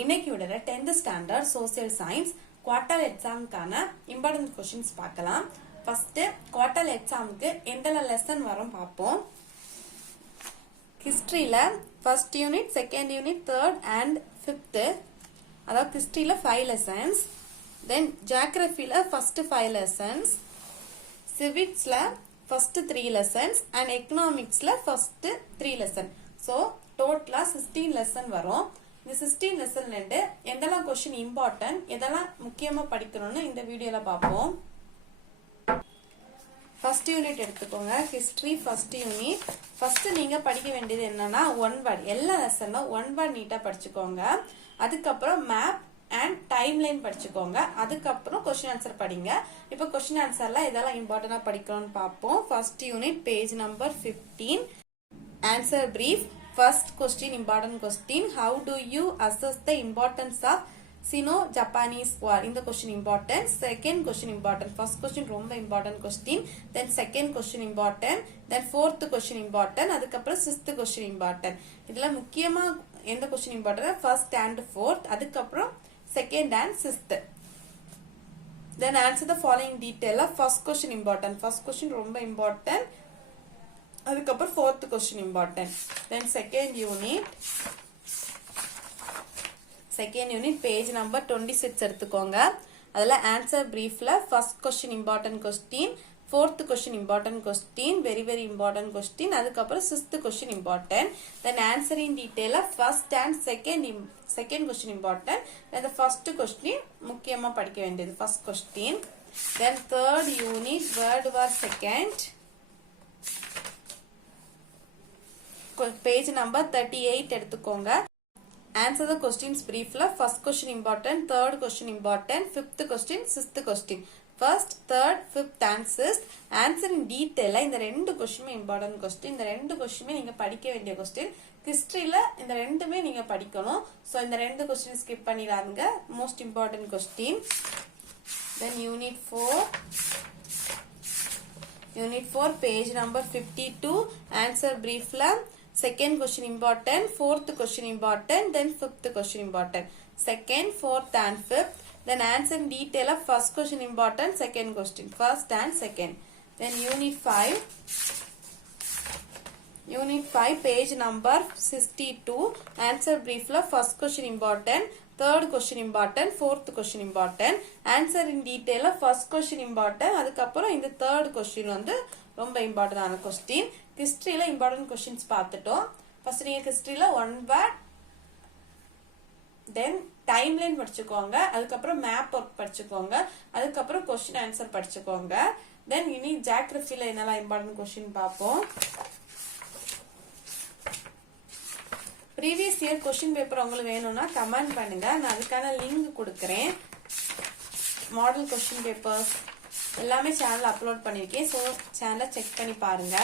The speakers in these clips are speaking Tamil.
இன்னைக்கு விட 10th standard social science quarter எக்ஸாமுக்கான இம்பார்ட்டன்ட் கொஸ்டின்ஸ் பார்க்கலாம். ஃபர்ஸ்ட் குவார்டர் எக்ஸாமுக்கு எந்தெந்த லெசன் வரும் பார்ப்போம். ஹிஸ்டரியில first unit, second unit, third and fifth, அதாவது ஹிஸ்டரியில 5 லெசன்ஸ், தென் ஜியோகிராஃபில ஃபர்ஸ்ட் 5 லெசன்ஸ், சிவிக்ஸ்ல ஃபர்ஸ்ட் 3 லெசன்ஸ் அண்ட் எக்கனாமிக்ஸ்ல ஃபர்ஸ்ட் 3 லெசன். ஸோ டோட்டலா 16 லெசன் வரும். இந்த 16 லெசன்ல இருந்து எதெல்லாம் கொஸ்டின் இம்பார்ட்டன்ட், எதெல்லாம் முக்கியமா படிக்கணும்னு இந்த வீடியோல பார்ப்போம். ஃபர்ஸ்ட் யூனிட் எடுத்துக்கோங்க. History first unit. ஃபர்ஸ்ட் நீங்க படிக்க வேண்டியது என்னன்னா 1 வேர்ட். எல்லா லெசனும் 1 வேர்ட் நீட்டா படிச்சுக்கோங்க. அதுக்கப்புறம் மேப் அண்ட் டைம் லைன் படிச்சுக்கோங்க. அதுக்கப்புறம் கொஸ்டின் ஆன்சர் படிங்க. இப்போ கொஸ்டின் ஆன்சர்ல இதெல்லாம் இம்பார்ட்டன்டா படிக்கணும்னு பார்ப்போம். First unit page number 15. Answer brief. First question, important question. How do you assess the importance of Sino-Japanese War? In the question important. Second question important. First question ரொம்ப important question. Then second question important. Then fourth question important. அதுக்கப்புறம் fifth question important. இதுல முக்கியமா எந்த question important? First and fourth. அதுக்கப்புறம் second and fifth. Then answer the following detail. First question important. First question ரொம்ப important. அதுக்கப்புறம் fourth question important. Then second unit page number 26 எடுத்துக்கோங்க. அதுல answer briefல first question important question, fourth question important question, very very important question, அதுக்கப்புறம் fifth question important. Then answer in detail first and second question important. Then the first question முக்கியமா படிக்க வேண்டியது first question. Then third unit word war second. Page number 38 எடுத்துக்கோங்க. Answer the questions briefly. First question important, third question important, fifth question, sixth question. First, third, fifth and sixth. Answer in detail. இந்த ரெண்டு கொஸ்டினுமே important question. இந்த ரெண்டு கொஸ்டினுமே நீங்க படிக்க வேண்டிய question. ஹிஸ்டரியில இந்த ரெண்டுமே நீங்க படிக்கணும். So இந்த ரெண்டு கொஸ்டின் ஸ்கிப் பண்ணிடாதீங்க. Most important question. Then unit 4 page number 52. Answer briefly. Second question important, fourth question important, then fifth question important. Second, fourth and fifth. Then answer in detail of first question important, second question. First and second. Then unit 5 page number 62. Answer briefly. First question important, third question important, fourth question important. Answer in detail of first question important. அதுக்கப்புறம் இந்த third question வந்து ரொம்ப இம்பார்ட்டன்டான கொஸ்டின். ஹிஸ்டரியில இம்பார்ட்டன்ட் கொஸ்டின்ஸ் பார்த்துட்டோம். ஃபர்ஸ்ட் நீங்க ஹிஸ்டரியில 1 வேர்ட், தென் டைம் லைன் படிச்சுக்கோங்க. அதுக்கப்புறம் மேப் ஒர்க் படிச்சுக்கோங்க. அதுக்கப்புறம் கொஸ்டின் ஆன்சர் படிச்சுக்கோங்க. தென் இனி ஜியோகிராஃபில என்னெல்லாம் இம்பார்ட்டன்ட் கொஸ்டின் பார்ப்போம். ப்ரீவியஸ் இயர் கொஸ்டின் பேப்பர் உங்களுக்கு வேணும்னா கமெண்ட் பண்ணுங்க. நான் அதுக்கான லிங்க் கொடுக்குறேன். மாடல் கொஸ்டின் பேப்பர்ஸ் எல்லாமே சேனல் அப்லோட் பண்ணிருக்கேன். ஸோ சேனலை செக் பண்ணி பாருங்க.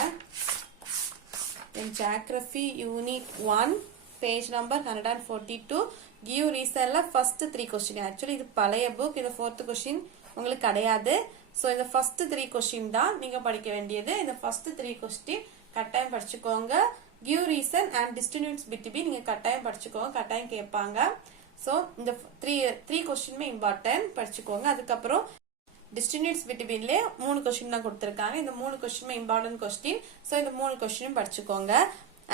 Geography unit 1 page number 142. Give ரீசன்ல ஃபர்ஸ்ட் 3 கொஸ்டின். ஆக்சுவலி இது பழைய புக். இது 4th கொஸ்டின் உங்களுக்கு கிடையாது. ஸோ இந்த ஃபர்ஸ்ட் 3 கொஸ்டின் தான் நீங்க படிக்க வேண்டியது. இந்த ஃபர்ஸ்ட் 3 கொஸ்டின் கட்டாயம் படிச்சுக்கோங்க. கிவ் ரீசன் அண்ட் டிஸ்டின்யூட்ஸ் பிட்வீன் நீங்க கட்டாயம் படிச்சுக்கோங்க. கட்டாயம் கேட்பாங்க. ஸோ இந்த 3 கொஸ்டினுமே இம்பார்ட்டன்ட் படிச்சுக்கோங்க. அதுக்கப்புறம் டிஸ்டின்யூட்ஸ் பிட்வீன்ல 3 கொஸ்டின் தான் கொடுத்திருக்காங்க. இந்த 3 கொஸ்டினுமே இம்பார்ட்டன்ட் கொஸ்டின். ஸோ இந்த 3 கொஸ்டினும் படிச்சுக்கோங்க.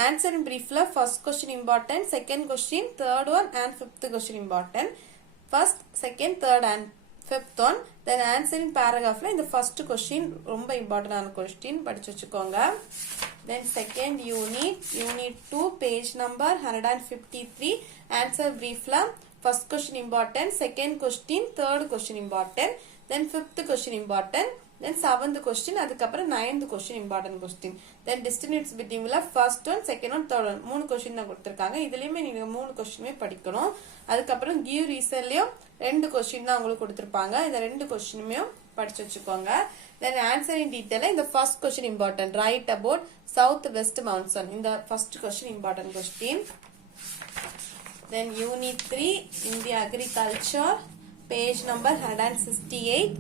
ஆன்சர் இன் பிரீஃப்ல first question important, second question, third one and fifth question important. First, second, third and fifth one. Then answer in பேராகிராஃப்ல இந்த ஃபர்ஸ்ட் கொஸ்டின் ரொம்ப இம்பார்ட்டன்டான கொஸ்டின் படிச்சு வச்சுக்கோங்க. Then second unit 2 page number 153. Answer பிரீஃப்ல first question important, second question, third question important, then fifth question important, then 7th question, அதுக்கப்புறம் 9th question important question. Then distincts between first one, second one, third one. 3 question தான் கொடுத்திருக்காங்க. இதுலயுமே நீங்க 3 questionமே படிக்கணும். அதுக்கப்புறம் give reasonலயும் 2 question தான் உங்களுக்கு கொடுத்திருப்பாங்க. இந்த 2 questionமே படிச்சு வச்சுக்கோங்க. Then answer in detail. இந்த first question important. Write about southwest monsoon. இந்த first question important question. Then unit 3 in the agriculture. Page number 168.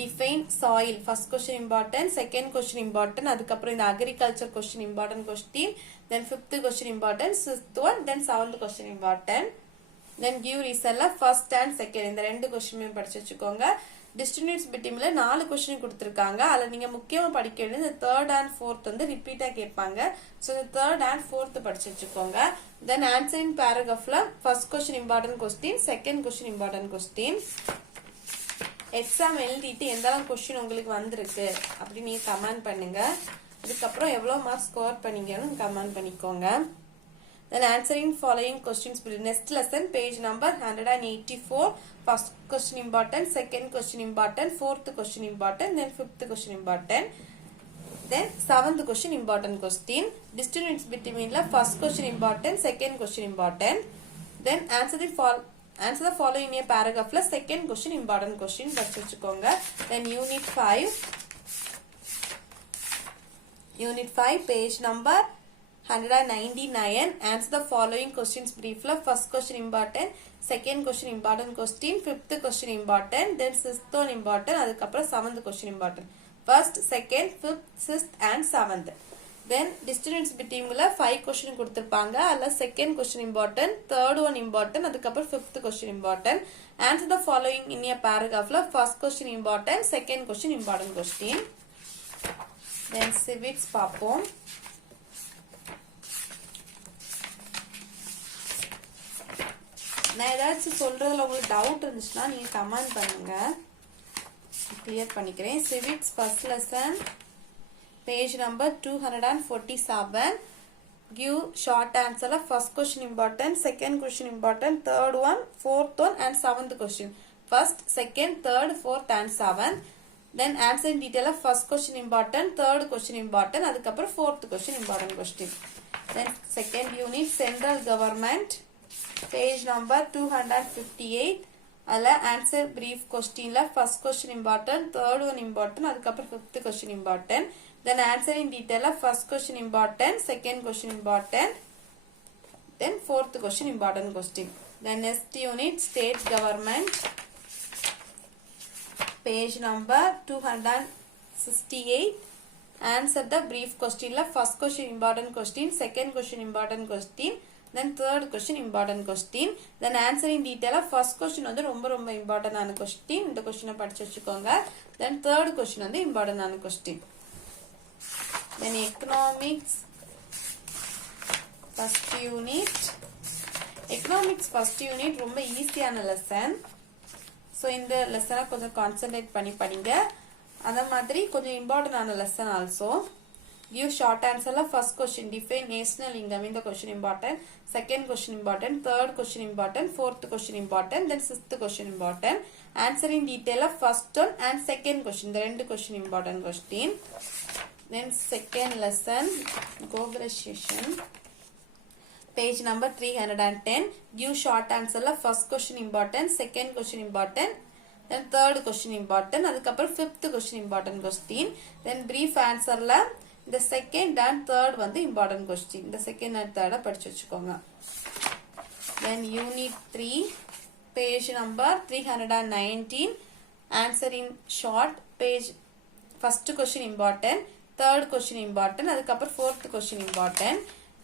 Define soil. First question important, second question important, அதுக்கப்புறம் இந்த agriculture question important question, then fifth question important, sixth one, then seventh question important. Then give ரீசன்ல ஃபர்ஸ்ட் அண்ட் செகண்ட் இந்த ரெண்டு கொஸ்டினுமே படிச்சு வச்சுக்கோங்க. டிஸ்ட்ரிபியூட்ஸ் பிட்வீன்ல 4 கொஸ்டின் கொடுத்துருக்காங்க. அதுல நீங்க முக்கியமா படிக்க வேண்டியது இந்த தேர்ட் அண்ட் ஃபோர்த் வந்து ரிப்பீட்டா கேட்பாங்க. ஸோ இந்த தேர்ட் அண்ட் ஃபோர்த் படிச்சு வச்சுக்கோங்க. தென் ஆன்சர் இன் பேராகிராஃப்ல first question important question, second question important question. Exam எழுதிட்டு எந்த கொஸ்டின் உங்களுக்கு வந்திருக்கு அப்படி நீங்க கமெண்ட் பண்ணுங்க. அதுக்கப்புறம் எவ்வளவு மார்க் ஸ்கோர் பண்ணீங்கன்னு கமெண்ட் பண்ணிக்கோங்க. Then answering following questions. Next lesson, page number 184. First question important, second question important, fourth question important, then fifth question important, then seventh question important question. Distance between the first question important, second question important. Then answer the following in a paragraph. Second question important question. Then unit 5, page number 199. Answer the following questions briefly. First question important, second question important question, fifth question important, then sixth one important, அதுக்கப்புறம் seventh question important. First, second, fifth, sixth and seventh. Then distance between 5 question கொடுத்திருப்பாங்க. அதுல second question important, third one important, அதுக்கப்புறம் fifth question important. Answer the following in a paragraph. First question important, second question important question. Then civics பார்ப்போம். நான் ஏதாச்சும் சொல்றதுல உங்களுக்கு டவுட் இருந்துச்சுன்னா நீங்க கமெண்ட் பண்ணுங்க, கிளியர் பண்ணிக்கிறேன். Civics first lesson, page number 247. Give short ஆன்சர்ல first question important, second question important, third one, fourth one and seventh question. First, second, third, fourth and seventh. Then answer in டீடைலா first question important, third question important, அதுக்கப்புறம் fourth question important question. Then second unit central government, page number 258. அதுல answer brief questionல first question important, third one important, அதுக்கப்புறம் fifth question important. Then answer in detail first question important, second question important, then fourth question important question. Then next unit state government, page number 268. Answer the brief questionல first question important question, second question important question, then third question important question. Then answer in detail first question வந்து ரொம்ப important ஆன question. இந்த question படிச்சு வச்சுக்கோங்க. Then third question வந்து important ஆன question. Then economics first unit. Economics first unit ரொம்ப ஈஸியான lesson. So இந்த lesson கொஞ்சம் concentrate பண்ணி படிங்க. அதே மாதிரி கொஞ்சம் important ஆன lesson also. Give short answer la first question, define national income in the question important, second question important, third question important, fourth question important, then sixth question important. Answer in detail of first one and second question, the rendu question important question. Then second lesson globalization, page number 310. Give short answer la first question important, second question important, then third question important, அதுக்கப்புறம் fifth question important question. Then brief answer la the second and third வந்து important question. The second and third படிச்சு வச்சுக்கோங்க. Then unit 3, page number 319. Answer in short, page first question important, third question important, அதுக்கப்புறம் fourth question important.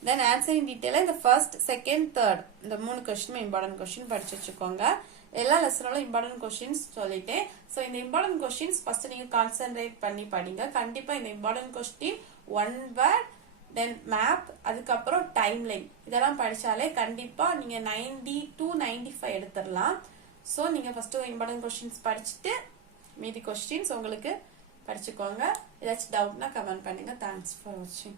Then answer in detail இந்த first, second, third இந்த 3 question important question படிச்சு வச்சுக்கோங்க. எல்லா லெசனோட இம்பார்ட்டன்ட் கொஸ்டின்ஸ் சொல்லிட்டேன். ஸோ இந்த இம்பார்ட்டன்ட் கொஸ்டின்ஸ் ஃபர்ஸ்ட் நீங்க கான்சென்ட்ரேட் பண்ணி படிங்க. கண்டிப்பா இந்த இம்பார்ட்டன்ட் கொஸ்டின், ஒன் வேர்ட், தென் மேப், அதுக்கப்புறம் டைம் லைன் இதெல்லாம் படிச்சாலே கண்டிப்பா நீங்க 90 to 95 எடுத்துடலாம். ஸோ நீங்க ஃபர்ஸ்ட் இம்பார்ட்டன்ட் கொஸ்டின்ஸ் படிச்சுட்டு மீதி கொஸ்டின்ஸ் உங்களுக்கு படிச்சுக்கோங்க. ஏதாச்சும் டவுட்னா கமெண்ட் பண்ணுங்க. தேங்க்ஸ் ஃபார் வாட்சிங்.